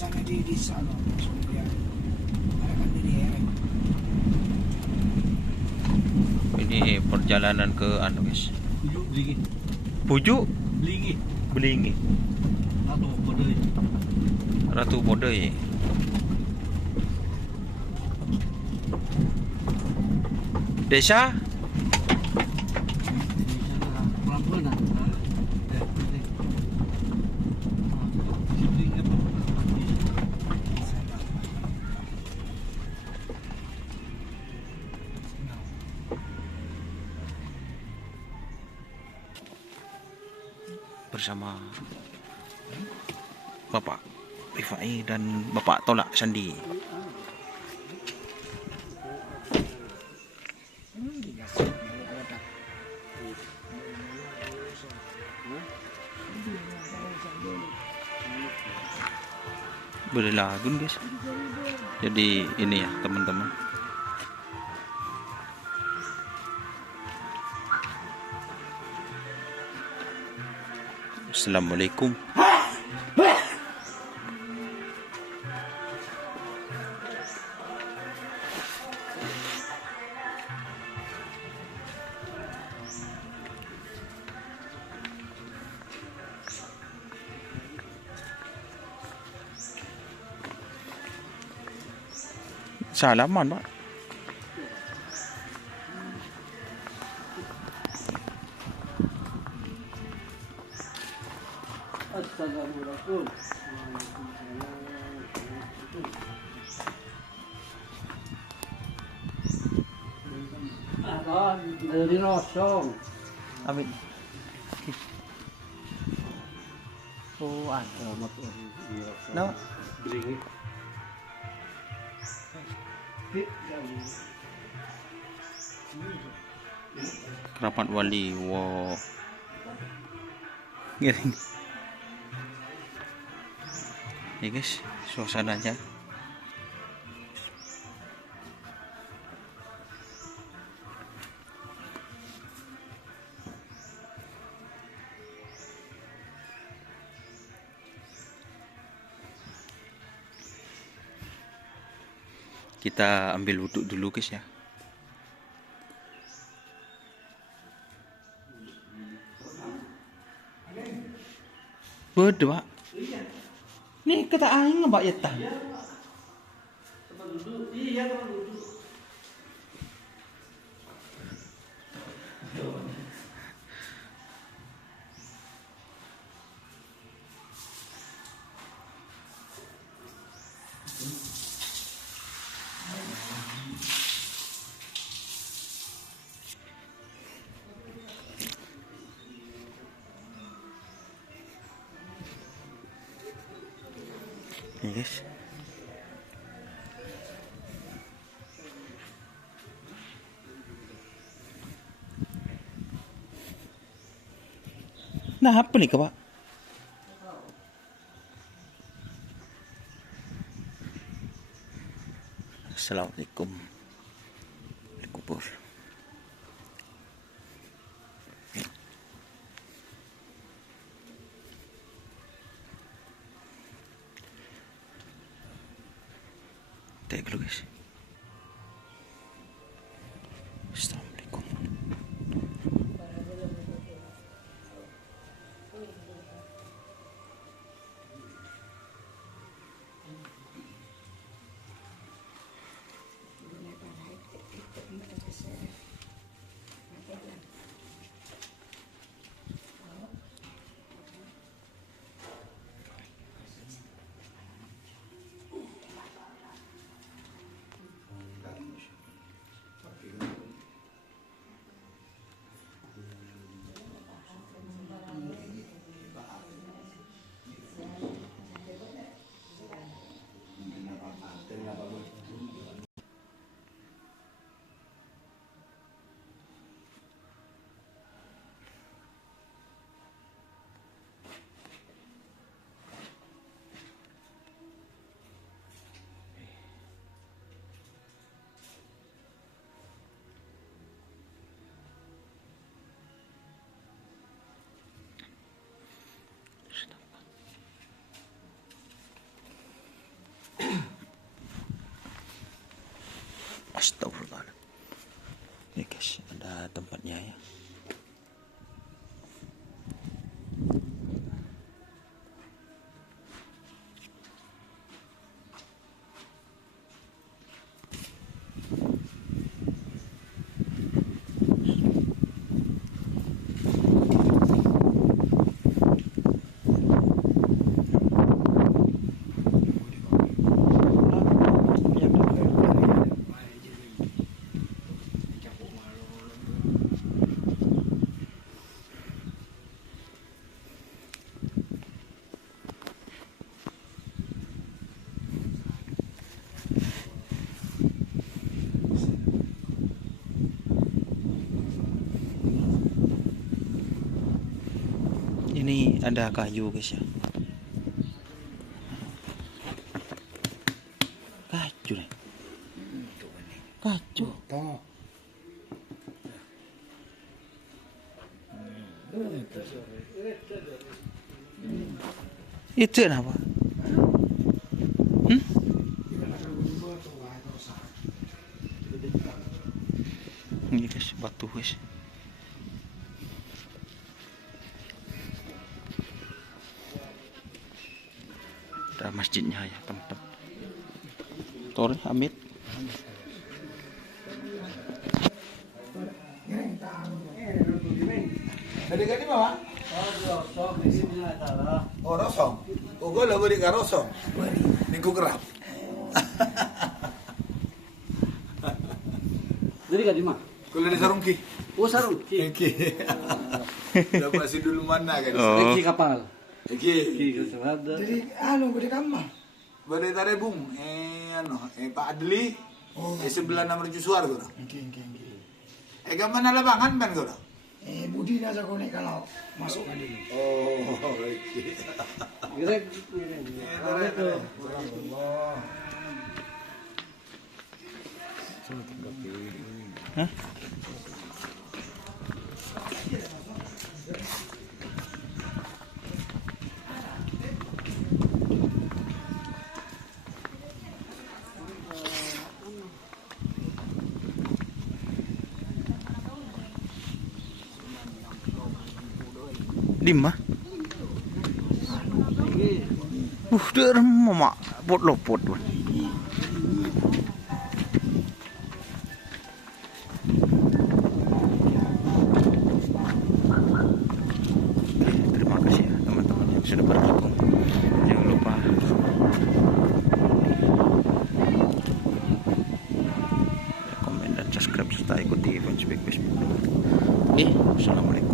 sana di sa ano, so kaya akan diri Ini perjalanan ke anu guys. Pujuk beli Pujuk beli Belingi atau kode Ratu Modoi. Desa pelan-pelan bersama Bapak Rifai dan Bapak Tolak Sandi. Berlagun guys. Jadi ini ya teman-teman. Assalamualaikum. Salaman Pak. Assalamualaikum. Dari Rosong. Amin. Oh, selamat No. Beli. Keramat Wali. Wow. Gini. Ya guys, suasananya. Kita ambil wudhu dulu guys ya. Berdua. Nih kata aing ngebak ya tah. Nih guys. Nah, apa nih Pak? Assalamualaikum. Kubur. Take dulu guys. Assalamualaikum. Astagfirullah. Ini guys, ada tempatnya ya. Ini ada kayu guys ya. Kayu nih. Kayu. Toh. Itu apa? Ini guys, batu guys. Ada masjidnya ya teman-teman. Tor Amit. Ada gani bawa? Oh, rosong. Oh, gue lo beri ka rosong. Minggu kerap. Jadi ka di mana? Kulo di Sarungki. Oh, sarung. Oke. Dapat si dulu mana kan? Oh. Ki kapal. Oke. Ki kasada. Jadi gue di kamar. Bade tare bung, Pak Adli, sebelah nama mercusuar gue. Oke. Gamana labangan ban gue. Budi nasa ko nih kalau masuk kan dulu. Oh, oke. Grek. Hah? Lima. Dia mama pot lopot. Terima kasih ya teman-teman yang sudah bergabung. Jangan lupa komen dan subscribe serta ikuti fanpage Facebook. Oke, assalamualaikum.